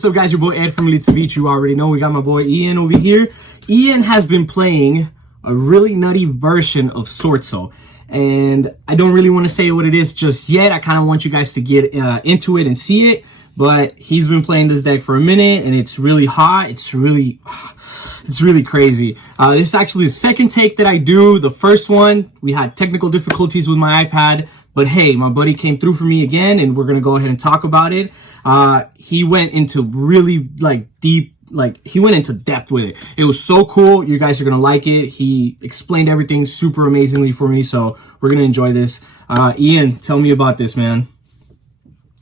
What's up, guys? Your boy Ed from Beach. You already know we got my boy Ian over here. Ian has been playing a really nutty version of SwordSoul, and I don't really want to say what it is just yet. I kind of want you guys to get into it and see it. But he's been playing this deck for a minute, and it's really hot. It's really crazy. This is actually the second take that I do. The first one, we had technical difficulties with my iPad, but hey, my buddy came through for me again, and we're gonna go ahead and talk about it. He went into really deep, he went into depth with it. It was so cool. You guys are gonna like it. He explained everything super amazingly for me, so we're gonna enjoy this. Ian, tell me about this, man.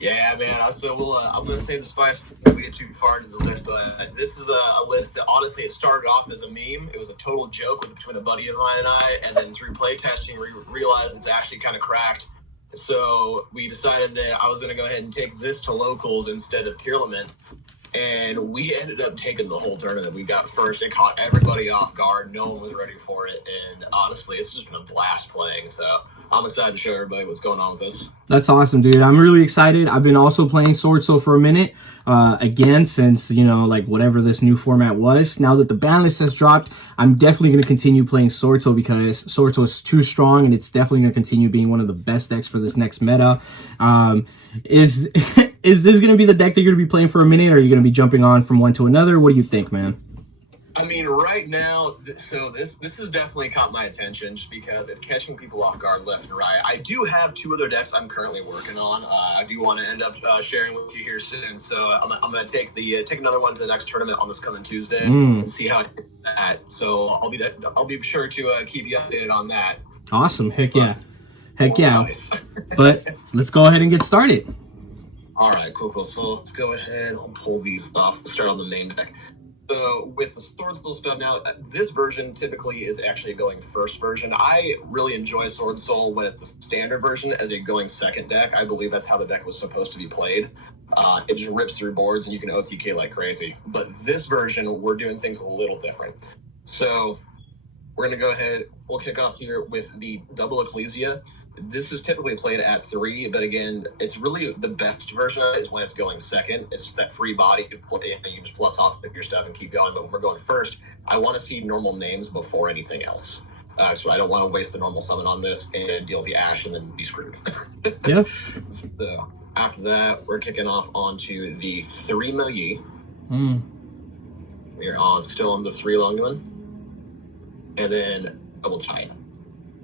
Yeah, man. So I'm gonna save the spice if we get too far into the list. But this is a list that honestly it started off as a meme. It was a total joke between a buddy of mine and I, and then through play testing, we realized it's actually kind of cracked. So we decided that I was gonna go ahead and take this to locals instead of Tierlament, and we ended up taking the whole tournament. We got first. It caught everybody off guard. No one was ready for it, and honestly, it's just been a blast playing. So I'm excited to show everybody what's going on with this. That's awesome, dude. I'm really excited. I've been also playing SwordSoul for a minute. Again, since, whatever this new format was. Now that the Banlist has dropped, I'm definitely going to continue playing SwordSoul because SwordSoul is too strong, and it's definitely going to continue being one of the best decks for this next meta. Is this going to be the deck that you're going to be playing for a minute, or are you going to be jumping on from one to another? What do you think, man? I mean, right now, so this has definitely caught my attention just because it's catching people off guard left and right. I do have two other decks I'm currently working on. I do want to end up sharing with you here soon. So I'm going to take another one to the next tournament on this coming Tuesday and see how I do that. So I'll be sure to keep you updated on that. Awesome. Heck yeah. Nice. But let's go ahead and get started. All right, cool. So let's go ahead and pull these off. Let's start on the main deck. So with the SwordSoul stuff now, this version typically is actually a going first version. I really enjoy SwordSoul when it's a standard version as a going second deck. I believe that's how the deck was supposed to be played. It just rips through boards and you can OTK like crazy. But this version, we're doing things a little different. So we're going to go ahead, we'll kick off here with the double Ecclesia. This is typically played at 3, but again, it's really the best version of it is when it's going second. It's that free body. You just plus off your stuff and keep going. But when we're going first, I want to see normal names before anything else. So I don't want to waste the normal summon on this and deal with the Ash and then be screwed. Yeah. So after that, we're kicking off onto the 3 Yi. We're still on the 3 Longyuan. And then double Tide.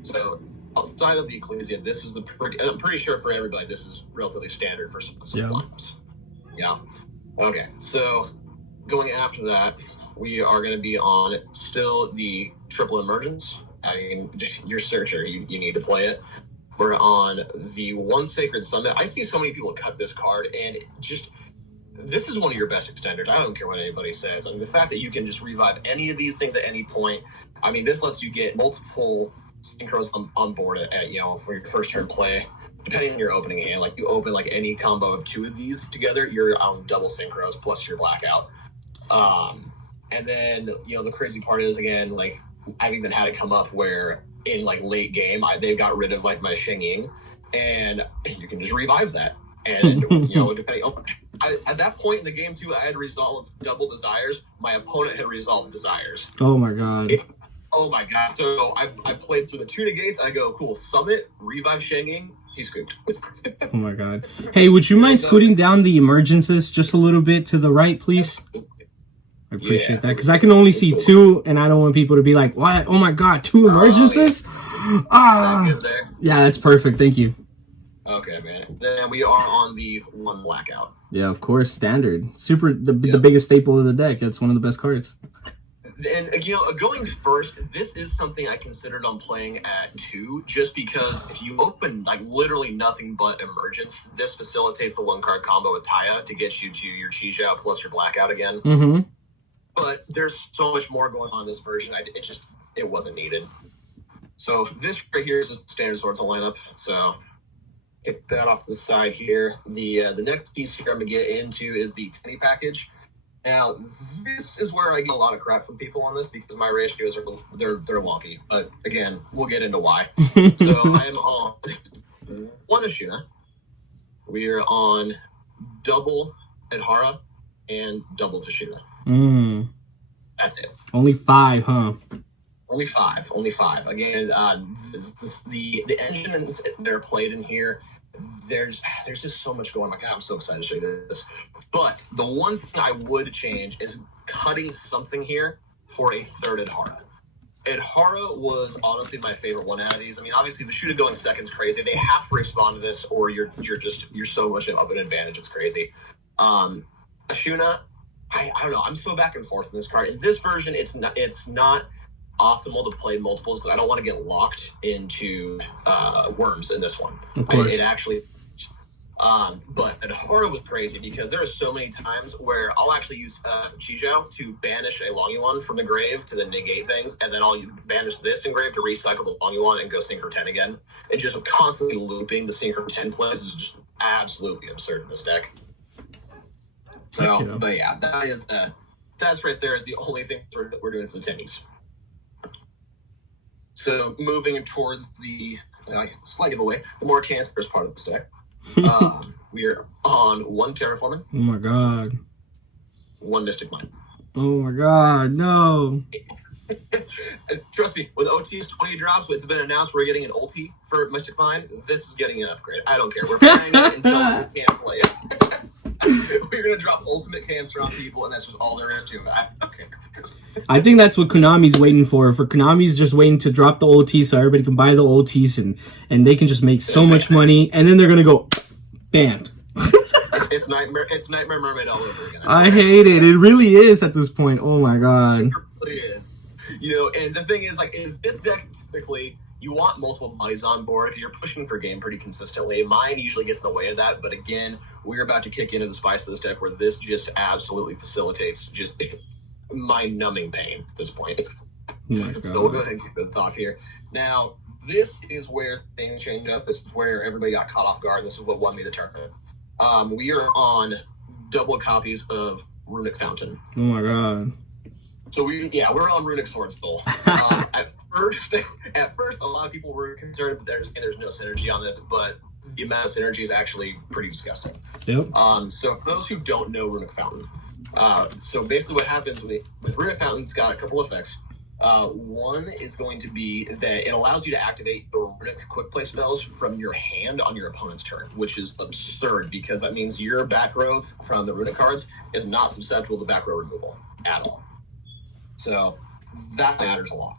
So outside of the Ecclesia, this is I'm pretty sure for everybody, this is relatively standard for some ones. Yeah. Okay. So going after that, we are going to be on still the triple emergence. I mean, your searcher, you need to play it. We're on the 1 Sacred Summit. I see so many people cut this card, and this is one of your best extenders. I don't care what anybody says. I mean, the fact that you can just revive any of these things at any point. I mean, this lets you get multiple Synchros on board for your first turn play, depending on your opening hand. Like you open any combo of 2 of these together, you're on double Synchros plus your blackout. And then the crazy part is, again, I've even had it come up where in late game they got rid of my Xing, and you can just revive that. And depending at that point in the game too, I had resolved double desires. My opponent had resolved desires. Oh my god. Oh my god. So I played through the 2 negates. I go, cool, summit, revive Shenging, he's scooped. Oh my god. Hey, would you mind scooting down the emergences just a little bit to the right, please? I appreciate that, because I can only see 2, and I don't want people to be like, what? Oh my god, 2 emergences? Good there? Yeah, that's perfect. Thank you. Okay, man. Then we are on the 1 blackout. Yeah, of course, standard. The biggest staple of the deck. It's one of the best cards. And going first, this is something I considered on playing at 2, just because if you open literally nothing but emergence, this facilitates the 1 card combo with Taya to get you to your Chi plus your blackout again. Mm-hmm. But there's so much more going on in this version. It wasn't needed. So this right here is just the standard SwordSoul lineup. So get that off to the side here. The next piece here I'm gonna get into is the Tenyi package. Now, this is where I get a lot of crap from people on this because my ratios they're wonky. But again, we'll get into why. So I'm on 1 Ashina. We are on double Adhara. and double Vishuna. That's it. Only 5, huh? Only five. Again, the engines that are played in here, there's just so much going on. God, I'm so excited to show you this. But the one thing I would change is cutting something here for a third Adhara. Adhara was honestly my favorite one out of these. I mean, obviously, Vishuna going second is crazy. They have to respond to this, or you're so much of an advantage. It's crazy. Ashuna, I don't know. I'm so back and forth in this card. In this version, it's not optimal to play multiples because I don't want to get locked into worms in this one. It actually. But Adhara was crazy because there are so many times where I'll actually use Chijou to banish a Longyuan from the grave to then negate things, and then I'll banish this engrave to recycle the Longyuan and go Synchro 10 again. And just constantly looping the Synchro 10 plays is just absolutely absurd in this deck. So, but yeah, that's right there is the only thing we're doing for the Tenyis. So moving towards the slight giveaway, the more cancerous part of this deck. We are on 1 Terraforming. Oh my god. 1 Mystic Mine. Oh my god, no. Trust me, with OT's 20 drops, it's been announced we're getting an ulti for Mystic Mine. This is getting an upgrade. I don't care. We're playing it until we can't play it. We're going to drop ultimate cancer on people, and that's just all there is to it. I don't care. I think that's what Konami's waiting for. Konami's just waiting to drop the OT so everybody can buy the OTs and they can just make so much money, and then they're gonna go banned. It's Nightmare Mermaid all over again. I hate it. It really is at this point. Oh my god. It really is. You know, and the thing is, like, in this deck, typically, you want multiple bodies on board because you're pushing for game pretty consistently. Mine usually gets in the way of that, but again, we're about to kick into the spice of this deck where this just absolutely facilitates just mind-numbing pain at this point. So we'll go ahead and keep the talk here. Now, this is where things change up. This is where everybody got caught off guard. This is what won me the tournament. We are on double copies of Runic Fountain. Oh my god. So we're on Runic SwordSoul. At first, a lot of people were concerned that there's no synergy on this, but the amount of synergy is actually pretty disgusting. Yep. So for those who don't know Runic Fountain, so basically what happens with Runic Fountain, it's got a couple effects. One is going to be that it allows you to activate your Runic quick play spells from your hand on your opponent's turn, which is absurd because that means your back row from the Runic cards is not susceptible to back row removal at all. So that matters a lot.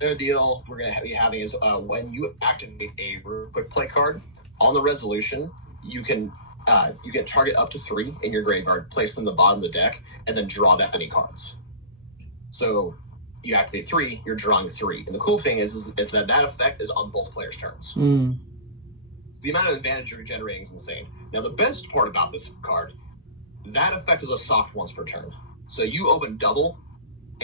The deal we're going to be having is when you activate a quick play card on the resolution, you can target up to 3 in your graveyard, place them in the bottom of the deck, and then draw that many cards. So you activate 3, you're drawing 3. And the cool thing is that effect is on both players' turns. The amount of advantage you're generating is insane. Now, the best part about this card, that effect is a soft once per turn. So you open double,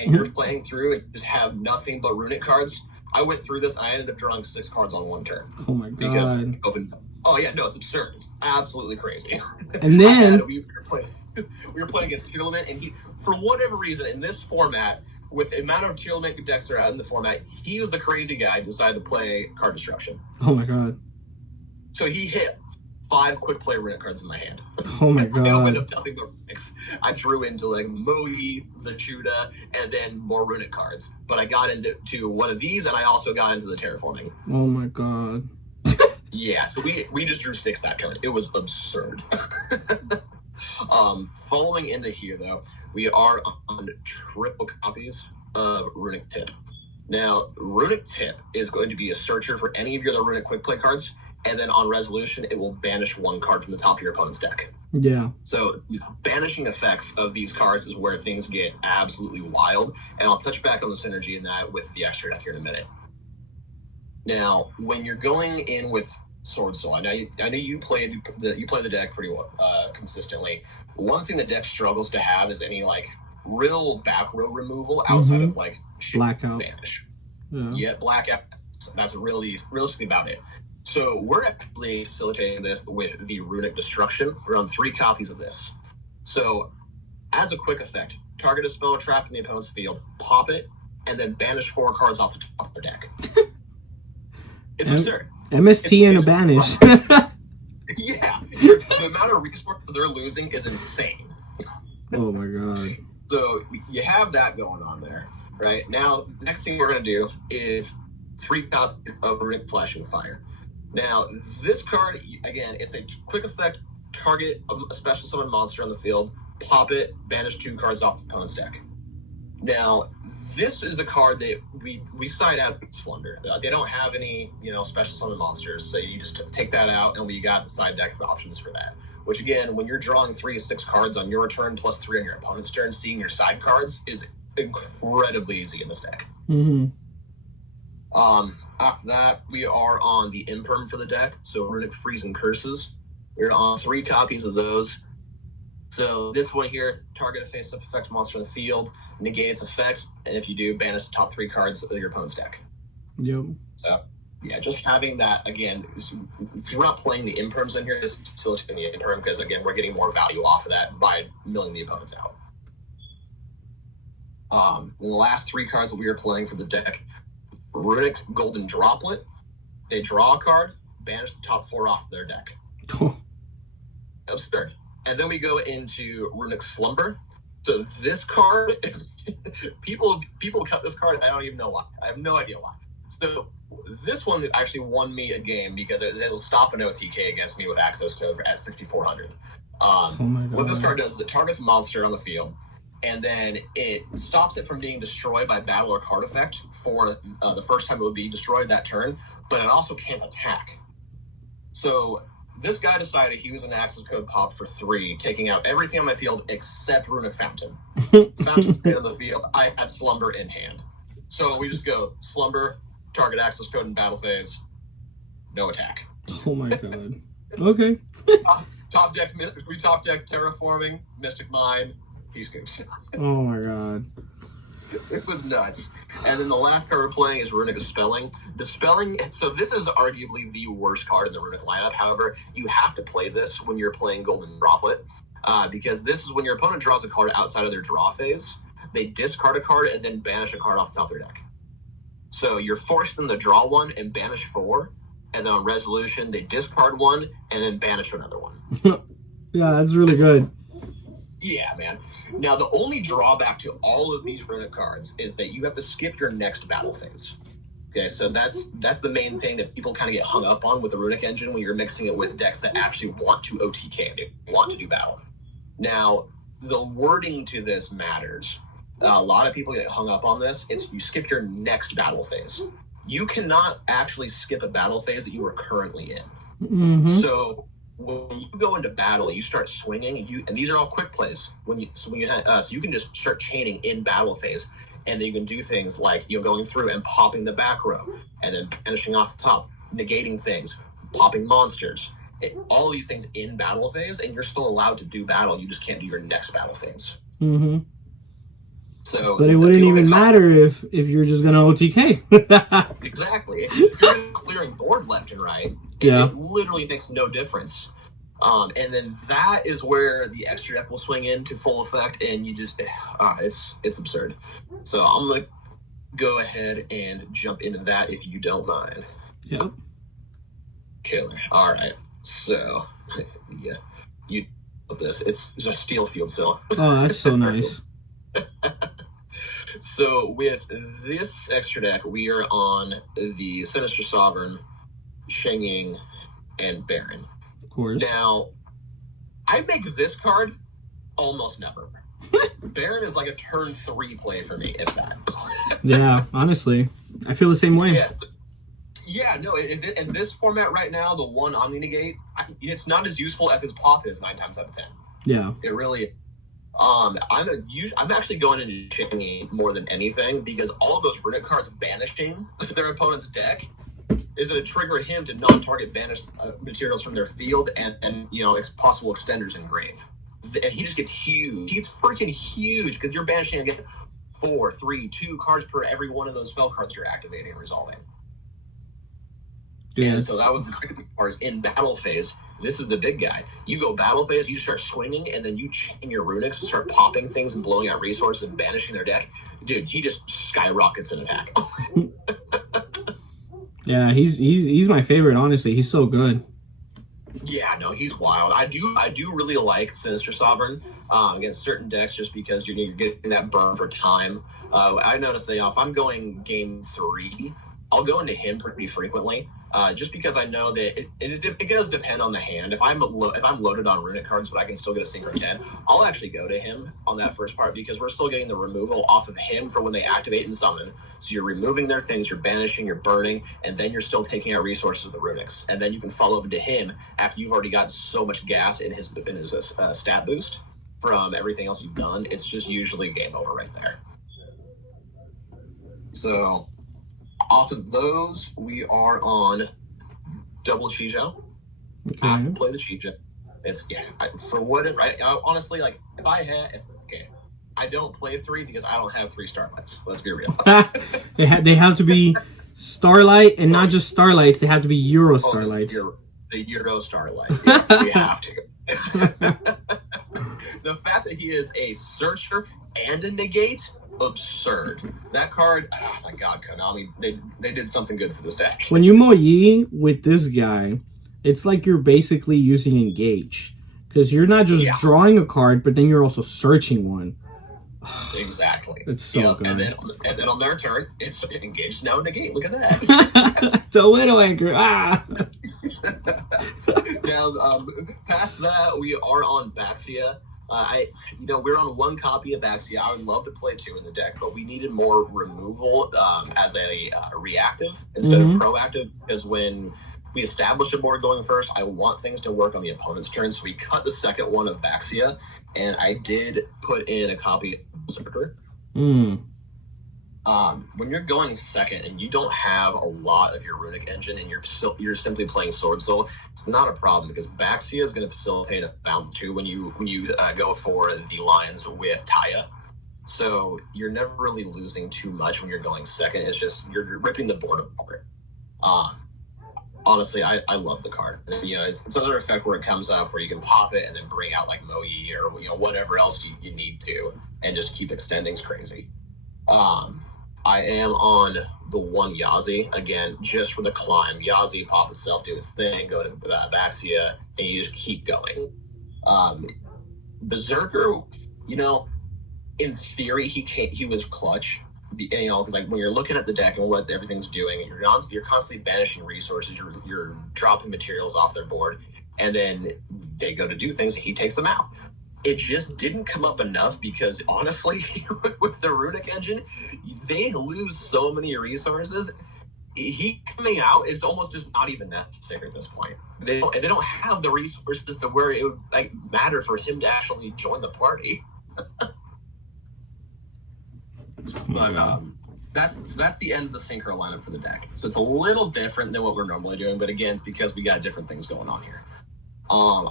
and you're playing through and just have nothing but Runic cards. I went through this, I ended up drawing 6 cards on 1 turn. Oh my god. Because it's absurd. It's absolutely crazy. And then we were playing against Tearlament, and he, for whatever reason, in this format, with the amount of Tearlament decks that are out in the format, he was the crazy guy who decided to play card destruction. Oh my god. So he hit 5 quick play Runic cards in my hand. Oh my god. I opened up nothing but Runics. I drew into like Moe, Zachuda, and then more Runic cards. But I got into one of these, and I also got into the Terraforming. Oh my god. Yeah, so we just drew 6 that turn. It was absurd. Following into here, though, we are on triple copies of Runic Tip. Now, Runic Tip is going to be a searcher for any of your other Runic quick play cards, and then on resolution, it will banish 1 card from the top of your opponent's deck. Yeah. So, banishing effects of these cards is where things get absolutely wild, and I'll touch back on the synergy in that with the extra deck here in a minute. Now, when you're going in with SwordSoul, I know you play the deck pretty well, consistently. One thing the deck struggles to have is any like real back row removal outside of like blackout, banish. Yeah, blackout. That's realistically about it. So we're actually facilitating this with the Runic Destruction. We're on 3 copies of this. So as a quick effect, target a spell trap in the opponent's field, pop it, and then banish 4 cards off the top of their deck. It's absurd. MST and a banish. Yeah. The amount of resources they're losing is insane. Oh my god. So you have that going on there, right? Now, next thing we're going to do is 3 copies of Runick Flashing Fire. Now, this card, again, it's a quick effect, target a special summon monster on the field, pop it, banish 2 cards off the opponent's deck. Now, this is a card that we side out against Flunder. They don't have any, special summon monsters, so you just take that out, and we got the side deck of options for that. Which, again, when you're drawing 3 to 6 cards on your turn, plus 3 on your opponent's turn, seeing your side cards is incredibly easy in this deck. Mm-hmm. After that, we are on the Imperm for the deck, so Runick Freeze and Curses. We're on 3 copies of those. So this one here, target a face-up effect monster on the field, negate its effects, and if you do, banish the top 3 cards of your opponent's deck. Yep. So, yeah, just having that, again, if you're not playing the Imperms in here, it's facilitating the Imperm, because, again, we're getting more value off of that by milling the opponents out. The last 3 cards that we are playing for the deck, Runick Golden Droplet. They draw a card, banish the top 4 off their deck. Absurd. And then we go into Runick Slumber. So this card, people cut this card. I don't even know why. I have no idea why. So this one actually won me a game because it will stop an OTK against me with access code at 6,400. What this card does is it targets a monster on the field, and then it stops it from being destroyed by battle or card effect for the first time it would be destroyed that turn, but it also can't attack. So this guy decided he was an access code pop for 3, taking out everything on my field except Runick Fountain. Fountain stayed on the field. I had Slumber in hand. So we just go Slumber, target access code in battle phase, no attack. Oh my god. Okay. top deck Terraforming, Mystic Mind, he scoops. Oh my god. It was nuts. And then the last card we're playing is Runick Dispelling. Dispelling, so this is arguably the worst card in the Runick lineup. However, you have to play this when you're playing Golden Droplet, because this is when your opponent draws a card outside of their draw phase. They discard a card and then banish a card off the top of their deck. So you're forced them to draw 1 and banish 4, and then on resolution, they discard 1 and then banish another 1. Yeah, that's really good. Yeah, man. Now, the only drawback to all of these Runick cards is that you have to skip your next battle phase. Okay, so that's the main thing that people kind of get hung up on with the Runick engine when you're mixing it with decks that actually want to OTK, they want to do battle. Now, the wording to this matters. A lot of people get hung up on this. It's you skip your next battle phase. You cannot actually skip a battle phase that you are currently in. Mm-hmm. So when you go into battle, you start swinging, and these are all quick plays. So you can just start chaining in battle phase, and then you can do things like going through and popping the back row, and then finishing off the top, negating things, popping monsters, all these things in battle phase, and you're still allowed to do battle. You just can't do your next battle phase. Mm-hmm. So, but it wouldn't even matter if you're just gonna OTK. Exactly. If you're clearing board left and right, it literally makes no difference. And then that is where the extra deck will swing into full effect, and you just it's absurd. So I'm gonna go ahead and jump into that if you don't mind. Yep. Killer. All right. So yeah, you this. It's just steel field cell. Oh, that's so nice. So with this extra deck, we are on the Sinister Sovereign, Sheng-Ying, and Baron. Of course. Now, I make this card almost never. Baron is like a turn 3 play for me, if that. Yeah, honestly. I feel the same way. Yes. Yeah, no, in this format right now, the 1 Omni-Negate, it's not as useful as its pop is 9 times out of 10. Yeah. It really is. I'm actually going into Tenyi more than anything because all of those Runick cards banishing their opponent's deck is going to trigger him to non-target banish materials from their field and possible extenders in grave. And he just gets huge. He gets freaking huge because you're banishing again 4, 3, 2 cards per every one of those spell cards you're activating and resolving. Dude. And so that was the critical cards in battle phase. This is the big guy. You go battle phase, you start swinging, and then you chain your Runics and start popping things and blowing out resources and banishing their deck. Dude, he just skyrockets in attack. Yeah, he's my favorite, honestly. He's so good. Yeah, no, he's wild. I do really like Sinister Sovereign against certain decks just because you're getting that burn for time. I noticed that if I'm going game 3, I'll go into him pretty frequently. Just because I know that it does depend on the hand. If I'm loaded on Runic cards, but I can still get a Synchro 10, I'll actually go to him on that first part because we're still getting the removal off of him for when they activate and summon. So you're removing their things, you're banishing, you're burning, and then you're still taking out resources of the Runics. And then you can follow up into him after you've already got so much gas in his stat boost from everything else you've done. It's just usually game over right there. So off of those, we are on double Chijo. Okay. I have to play the Chijo. It's for whatever. Honestly, like if I don't play 3 because I don't have 3 Starlights. Let's be real. They have to be Starlight, and not just Starlights. They have to be Euro Starlights. The Euro Starlight. Yeah, we have to. The fact that he is a searcher and a negate. Absurd. That card, oh my god, Konami, they did something good for this deck. When you Mo Yi with this guy, it's like you're basically using Engage. Because you're not just drawing a card, but then you're also searching one. Exactly. It's so good. And then on their turn, it's Engage now negate. Look at that. The Widow Anchor. Ah! Now, past that, we are on Baxia. We're on 1 copy of Baxia. I would love to play 2 in the deck, but we needed more removal as a reactive instead of proactive, because when we establish a board going first, I want things to work on the opponent's turn, so we cut the second one of Baxia, and I did put in a copy of Berserker. When you're going second and you don't have a lot of your Runic engine and you're simply playing SwordSoul, it's not a problem because Baxia is going to facilitate a bounce too when you go for the lines with Taya. So you're never really losing too much when you're going second. It's just you're ripping the board apart. Honestly, I love the card. It's another effect where it comes up where you can pop it and then bring out like Mo Yi or whatever else you need to and just keep extending crazy. I am on the 1 Yazi, again, just for the climb. Yazi, pop itself, do its thing, go to Baxia, and you just keep going. Berserker, in theory, he was clutch, because like when you're looking at the deck and what everything's doing, you're constantly banishing resources, you're dropping materials off their board, and then they go to do things, and he takes them out. It just didn't come up enough because, honestly, with the Runic engine, they lose so many resources. He coming out is almost just not even necessary at this point. They don't have the resources to where it would matter for him to actually join the party. But that's the end of the Synchro lineup for the deck. So it's a little different than what we're normally doing, but again, it's because we got different things going on here.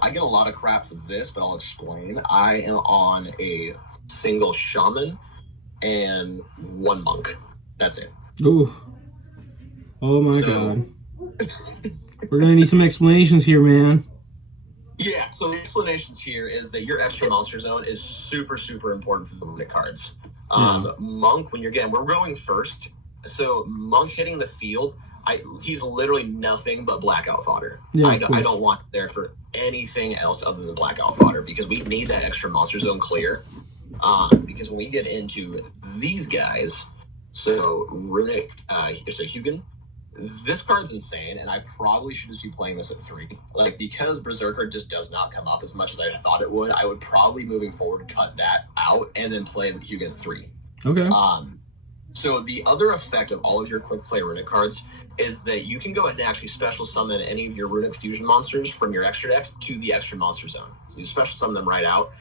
I get a lot of crap for this, but I'll explain. I am on a single shaman and 1 monk. That's it. Ooh. Oh my god. We're gonna need some explanations here, man. Yeah, so the explanations here is that your extra monster zone is super, super important for the Runic cards. Monk, we're going first. So Monk hitting the field, he's literally nothing but blackout fodder. Yeah, I don't want there for anything else other than blackout fodder because we need that extra monster zone clear. Because when we get into these guys, so Runic, so Hugin, this card's insane, and I probably should just be playing this at 3. Because Berserker just does not come up as much as I thought it would, I would probably moving forward cut that out and then play with Hugin at 3. Okay. So the other effect of all of your quick play Runic cards is that you can go ahead and actually special summon any of your Runic fusion monsters from your extra deck to the extra monster zone. So you special summon them right out,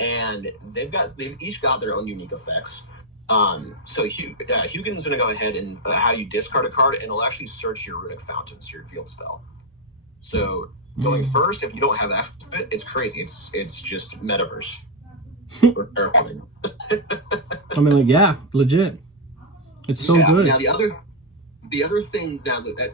and they've each got their own unique effects. So Hugin's going to go ahead and how you discard a card, and it'll actually search your Runic fountains to your field spell. So going first, if you don't have that, it's crazy. It's just metaverse. I mean, legit. It's so good. Now the other thing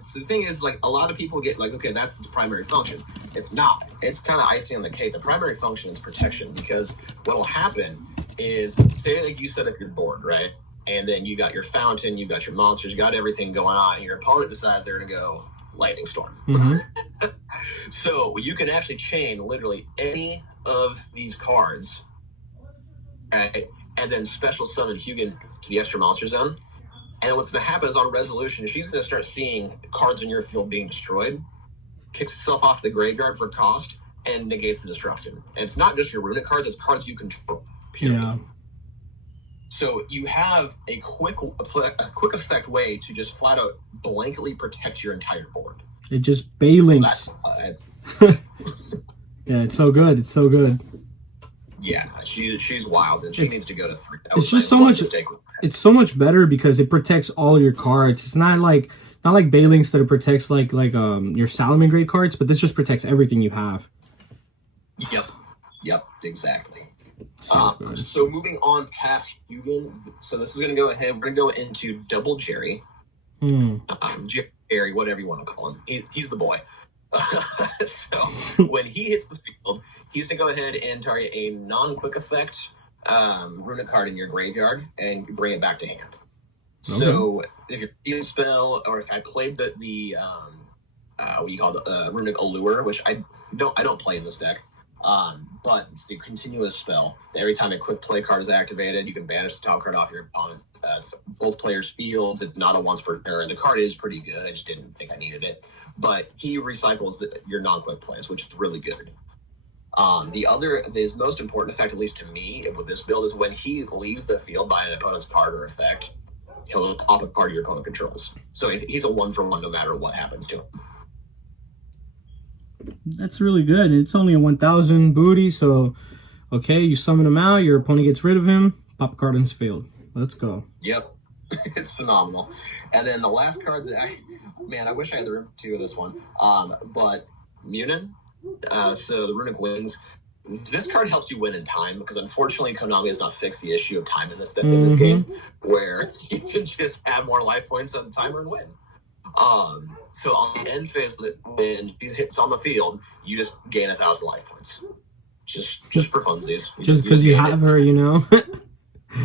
so the thing is a lot of people get okay, that's its primary function. It's not. It's kind of icing on the cake. The primary function is protection because what will happen is say you set up your board, right? And then you got your fountain, you got your monsters, you got everything going on, and your opponent decides they're gonna go Lightning Storm. Mm-hmm. So you can actually chain literally any of these cards, right, and then special summon Hugin to the extra monster zone. And what's going to happen is on resolution, she's going to start seeing cards in your field being destroyed, kicks itself off the graveyard for cost, and negates the destruction. And it's not just your Runic cards, it's cards you control, period. Yeah. So you have a quick effect way to just flat out blanketly protect your entire board. It just Banlist. Yeah, it's so good. It's so good. Yeah, she's wild, and she needs to go to 3. It's just so much. It's so much better because it protects all your cards. It's not like Banlist that it protects like your Salamangreat cards, but this just protects everything you have. Yep, exactly. So moving on past Hugin, so this is going to go ahead. We're going to go into Double Jerry. Jerry, whatever you want to call him. He's the boy. So when he hits the field, he's to go ahead and target a non-quick effect Runic card in your graveyard and bring it back to hand. Okay. So if you're field spell, or if I played the what you call the Runic Allure, which I don't play in this deck. But it's the continuous spell. Every time a quick play card is activated, you can banish the top card off your opponent. It's both players' fields. It's not a once per turn. The card is pretty good. I just didn't think I needed it. But he recycles your non-quick plays, which is really good. The most important effect, at least to me, with this build is when he leaves the field by an opponent's card or effect, he'll pop a card your opponent controls. So he's a 1-for-1 no matter what happens to him. That's really good. It's only a 1,000 booty, so okay, you summon him out, your opponent gets rid of him, pop a card in his field. Let's go. Yep. It's phenomenal. And then the last card that I wish I had the room to do this one. But Munin, so the Runic Wings. This card helps you win in time because unfortunately Konami has not fixed the issue of time in this game, where you can just add more life points on the timer and win. So on the end phase, when she hits on the field, you just gain 1,000 life points, just for funsies. Just because you have her, you know.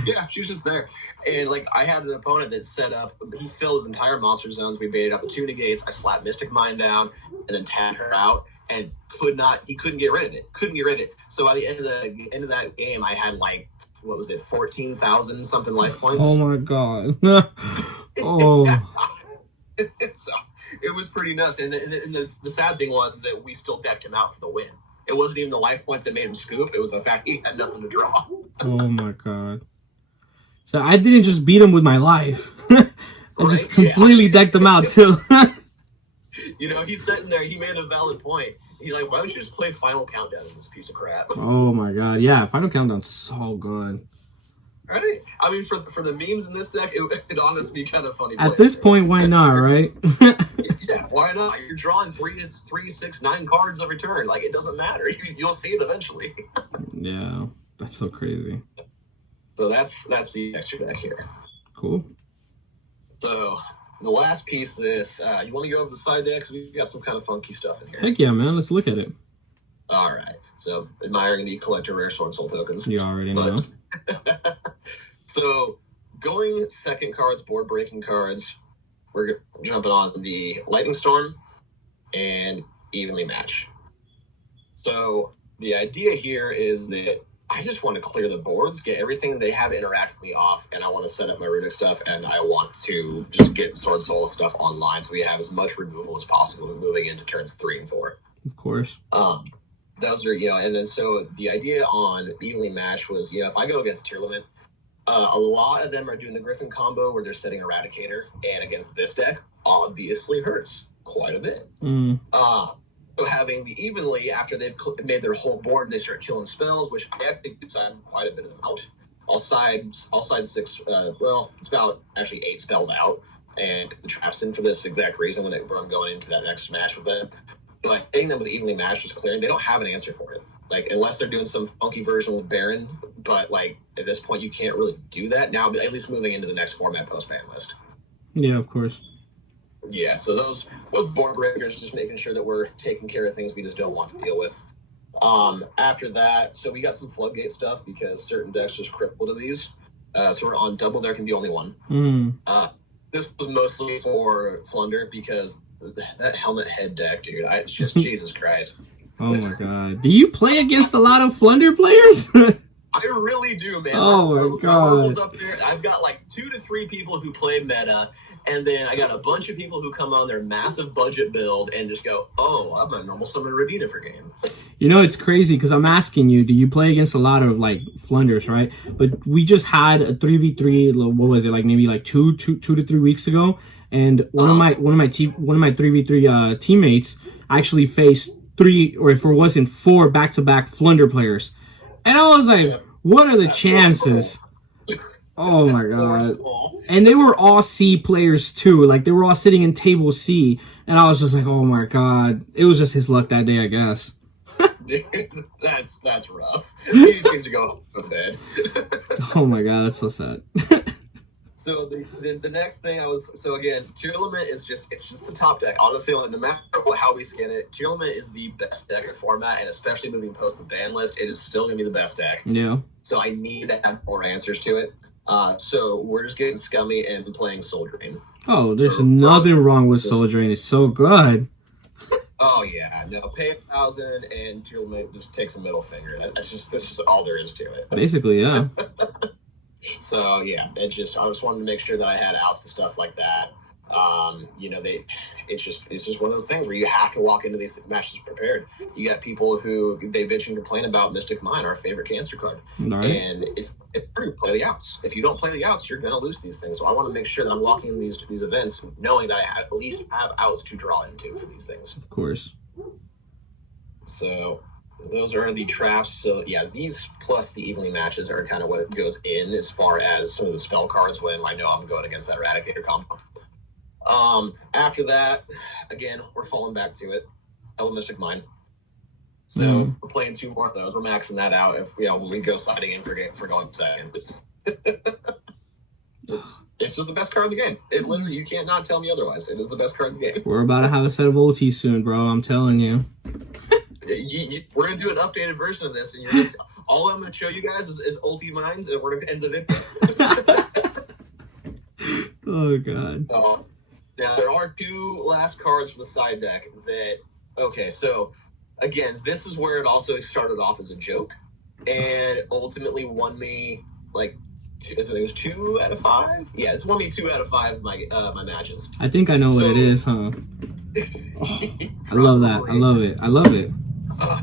Yeah, she was just there, and like I had an opponent that set up. He filled his entire monster zones. We baited out the 2 negates. I slapped Mystic Mine down, and then tapped her out, and he couldn't get rid of it. So by the end of that game, I had 14,000 something life points. Oh my god. Oh. So it was pretty nuts, and the sad thing was that we still decked him out for the win. It wasn't even the life points that made him scoop; it was the fact he had nothing to draw. Oh my god! So I didn't just beat him with my life; I just completely decked him out too. He's sitting there. He made a valid point. He's like, "Why don't you just play Final Countdown in this piece of crap?" Oh my god! Yeah, Final Countdown's so good. Right? I mean, for the memes in this deck, it honestly be kind of funny. At this point, why not, right? Yeah, why not? You're drawing 3, 6, 9 cards every turn. Like, it doesn't matter. You'll see it eventually. Yeah, that's so crazy. So that's the extra deck here. Cool. So the last piece of this, you want to go over the side decks? We got some kind of funky stuff in here. Heck yeah, man. Let's look at it. All right. So, admiring the collector rare SwordSoul tokens. You already know. So, going second cards, board breaking cards, we're jumping on the Lightning Storm and Evenly Match. So, the idea here is that I just want to clear the boards, get everything they have interact with me off, and I want to set up my Runic stuff, and I want to just get SwordSoul stuff online so we have as much removal as possible moving into turns 3 and 4. Of course. Those are, and then so the idea on Evenly Match was, if I go against Tier Limit, a lot of them are doing the Griffin combo where they're setting Eradicator, and against this deck, obviously hurts quite a bit. So having the Evenly, after they've made their whole board, they start killing spells, which I have to side quite a bit of them out. I'll side 6, it's about actually 8 spells out, and the traps in for this exact reason when I'm going into that next match with them. But getting them with Evenly Matched is clearing. They don't have an answer for it. Like, unless they're doing some funky version with Baron, but, like, at this point, you can't really do that. Now, at least moving into the next format post-Banlist. Yeah, of course. Yeah, so those board breakers, just making sure that we're taking care of things we just don't want to deal with. After that, so we got some Floodgate stuff because certain decks just cripple to these. So we're on double, there can be only one. This was mostly for Flunder because that helmet head deck, dude. It's just Jesus Christ. Oh my god. Do you play against a lot of Flunder players? I really do, man. Oh my god. Up there. I've got like 2 to 3 people who play meta, and then I got a bunch of people who come on their massive budget build and just go, oh, I'm a normal summon Ravina for game. You know, it's crazy because I'm asking you, do you play against a lot of like Flunders, right? But we just had a 3v3, what was it, like maybe like two to 3 weeks ago, and one of my 3v3 teammates actually faced 3, or if it wasn't 4 back-to-back Flunder players. And I was like, what are the chances? Oh my god. And they were all C players too. Like they were all sitting in table C. And I was just like, oh my god. It was just his luck that day, I guess. Dude, that's rough. He just needs to go to bed. Oh my god, that's so sad. So the next thing so again, Tier Limit is it's the top deck. Honestly, no matter how we skin it, Tier Limit is the best deck in format, and especially moving post the Banlist, it is still gonna be the best deck. Yeah. So I need to add more answers to it. So we're just getting scummy and playing Soul Drain. Oh, there's nothing wrong with Soul Drain. It's so good. Oh yeah, no, pay 1,000 and Tier Limit just takes a middle finger. That's just all there is to it. Basically, yeah. So yeah, I just wanted to make sure that I had outs and stuff like that. It's just one of those things where you have to walk into these matches prepared. You got people who they bitch and complain about Mystic Mine, our favorite cancer card, right. And it's true. Play the outs. If you don't play the outs, you're gonna lose these things. So I want to make sure that I'm walking in these events knowing that I at least have outs to draw into for these things. Of course. So those are the traps. So yeah, these plus the evenly matches are kind of what goes in as far as some of the spell cards when I know I'm going against that Eradicator combo. After that, again, we're falling back to it. Mystic Mine. So we're playing 2 more of those. We're maxing that out when we go siding in for going second. It's just the best card in the game. It literally, you can't not tell me otherwise. It is the best card in the game. We're about to have a set of OT soon, bro. I'm telling you. We're gonna do an updated version of this, and all I'm gonna show you guys is ulti mines, and we're gonna end the video. Oh god. Now there are 2 last cards from the side deck so again, this is where it also started off as a joke, and ultimately won me it was 2 out of 5. Yeah, it's won me 2 out of 5 of my matches. I think I know what it is, huh? I love that. I love it.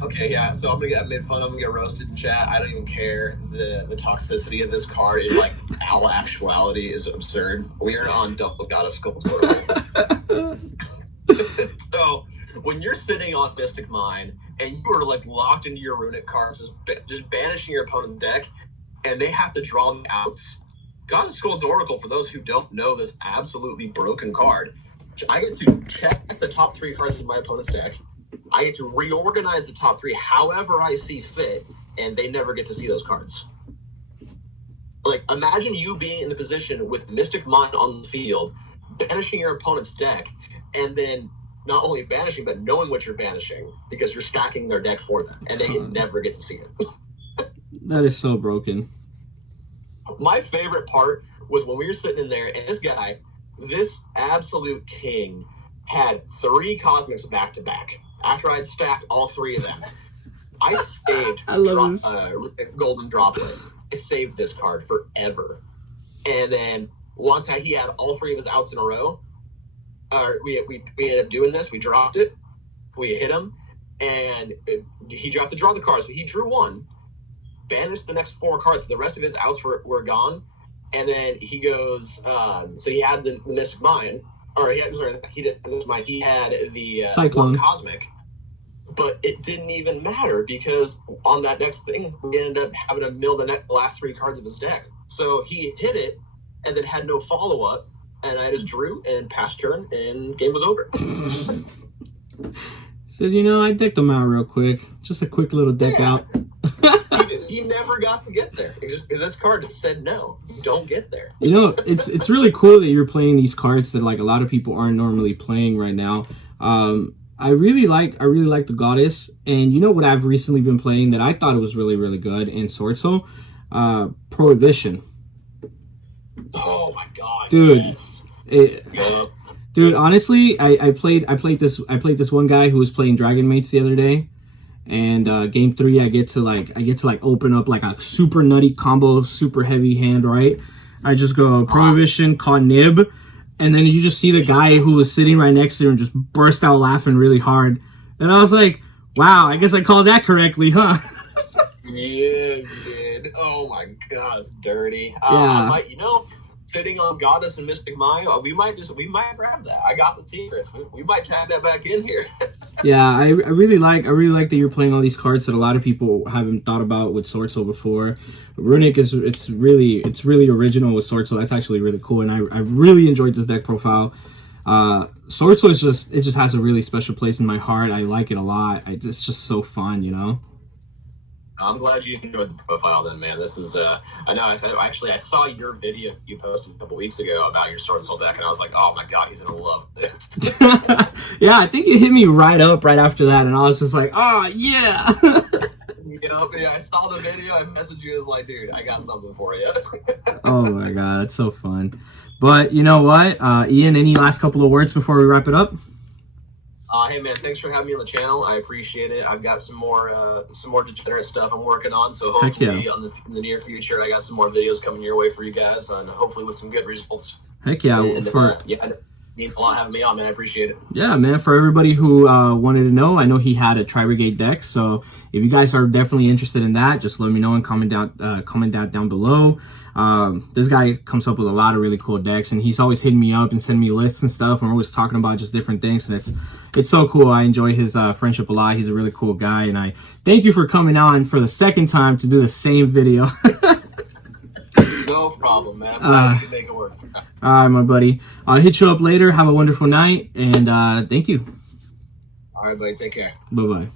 Okay, yeah. So I'm gonna get made fun of. I'm gonna get roasted in chat. I don't even care. The toxicity of this card in all actuality is absurd. We are on double goddess skulls. So when you're sitting on Mystic Mine and you are locked into your Runic cards, just banishing your opponent's deck, and they have to draw them outs. Goddess Scold's Oracle, for those who don't know this absolutely broken card, I get to check the top 3 cards in my opponent's deck. I get to reorganize the top 3 however I see fit, and they never get to see those cards. Imagine you being in the position with Mystic Mine on the field, banishing your opponent's deck, and then not only banishing, but knowing what you're banishing, because you're stacking their deck for them, and they never get to see it. That is so broken. My favorite part was when we were sitting in there, and this absolute king, had 3 Cosmics back-to-back. After I'd stacked all 3 of them, I saved Golden Droplet. I saved this card forever. And then once he had all 3 of his outs in a row, we ended up doing this. We dropped it. We hit him. And he dropped to draw the card. So he drew 1, banished the next 4 cards. So the rest of his outs were gone. And then he goes, so he had the Mystic Mine. Or he didn't. He had the Cyclone. 1 Cosmic, but it didn't even matter because on that next thing we ended up having to mill the last 3 cards of his deck. So he hit it and then had no follow up, and I just drew and passed turn, and game was over. Said, I decked him out real quick, just a quick little deck out. He never got to get there. This card just said no. You don't get there. It's really cool that you're playing these cards that a lot of people aren't normally playing right now. I really like the Goddess, and you know what I've recently been playing that I thought it was really, really good in SwordSoul? Prohibition. Oh my god, dude! yes. Dude, honestly, I played this one guy who was playing Dragon Mates the other day, and game 3 I get to open up like a super nutty combo, super heavy hand, right? I just go Prohibition, call Nib, and then you just see the guy who was sitting right next to him just burst out laughing really hard, and I was like, wow, I guess I called that correctly, huh? Yeah, dude. Oh my god, it's dirty. Yeah. Sitting on Goddess and Mystic Maya, we might grab that. I got the secrets. We might tag that back in here. Yeah, I really like that you're playing all these cards that a lot of people haven't thought about with SwordSoul before. Runic it's really original with SwordSoul. That's actually really cool, and I really enjoyed this deck profile. SwordSoul it just has a really special place in my heart. I like it a lot. It's just so fun, you know. I'm glad you enjoyed the profile then, man. This is, I know, I saw your video you posted a couple weeks ago about your SwordSoul deck, and I was like, oh my god, he's going to love this. Yeah, I think you hit me right after that, and I was just like, oh, yeah. Yeah, I saw the video, I messaged you, I was like, dude, I got something for you. Oh my god, that's so fun. But you know what, Ian, any last couple of words before we wrap it up? Hey man, thanks for having me on the channel. I appreciate it. I've got some more degenerate stuff I'm working on, so hopefully in the near future I got some more videos coming your way for you guys, and hopefully with some good results. Heck yeah! And, mean a lot having me on, man. I appreciate it. Yeah, man. For everybody who wanted to know, I know he had a Tri-Brigade deck, so if you guys are definitely interested in that, just let me know and comment that down below. This guy comes up with a lot of really cool decks, and he's always hitting me up and sending me lists and stuff, and we're always talking about just different things, and it's so cool. I enjoy his friendship a lot. He's a really cool guy, and I thank you for coming on for the second time to do the same video. No problem, man. I'm glad we can make it work. All right, my buddy. I'll hit you up later. Have a wonderful night, and thank you. All right, buddy. Take care. Bye-bye.